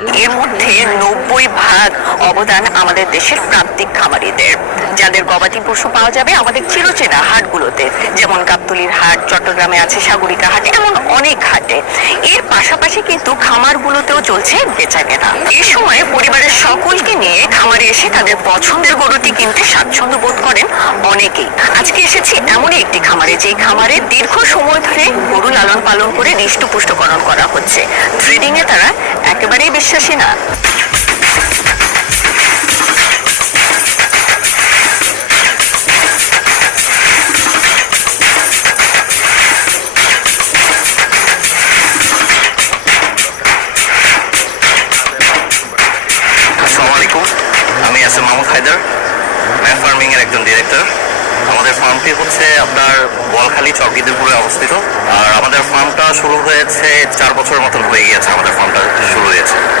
এর মধ্যে 90% অবদান আমাদের দেশের প্রান্তিক খামারিদের, যাদের গবাদি পশু পাওয়া যাবে আমাদের চিরচেনা হাটগুলোতে, যেমন গাবতলীর হাট, চট্টগ্রামে আছে সাগরিকা হাট, এমন অনেক হাটে। এর পাশাপাশি কিন্তু খামারগুলোতেও চলছে বেচাকেনা। এই সময় পরিবারের সকলকে নিয়ে খামারে এসে তাদের পছন্দের গরুটি কিনতে স্বাচ্ছন্দ্য বোধ করেন অনেকেই। আজকে এসেছি এমনই একটি খামারে, যে খামারে দীর্ঘ সময় ধরে গরু লালন পালন করে হৃষ্টপুষ্টকরণ করা হচ্ছে। ট্রেডিং এ তারা একেবারেই বিশ্বাসী না। আসসালামু আলাইকুম, আমি S M Mohammad Haider, man farming এর একজন ডিরেক্টর। আমাদের ফার্মটি হচ্ছে আপনার বোয়ালখালী চকগিদ্দিরপুরে অবস্থিত। আর আমাদের ফার্মটা শুরু হয়েছে 4 বছরের মতন হয়ে গিয়েছে, আমাদের ফার্মটা শুরু হয়েছে।